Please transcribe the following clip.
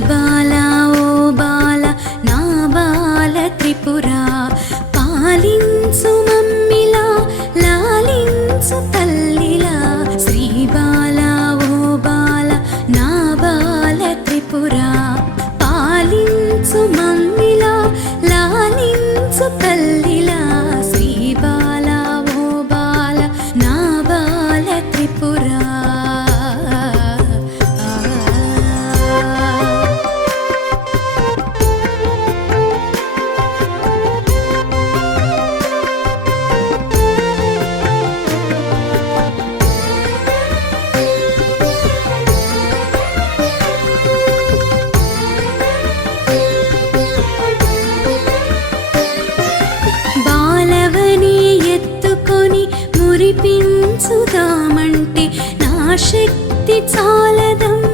బాల ఓ బాల నా బాల త్రిపుర పాలించు మమ్మిలా లాలించు తల్లిలా శ్రీ బాల ఓ బాల నా బాల త్రిపుర పాలించు మమ్మిలా లాలించు తల్లిలా శ్రీ బాల ఓ బాల నా బాల త్రిపుర మురిపించుదామంటే నా శక్తి చాలదమ్మ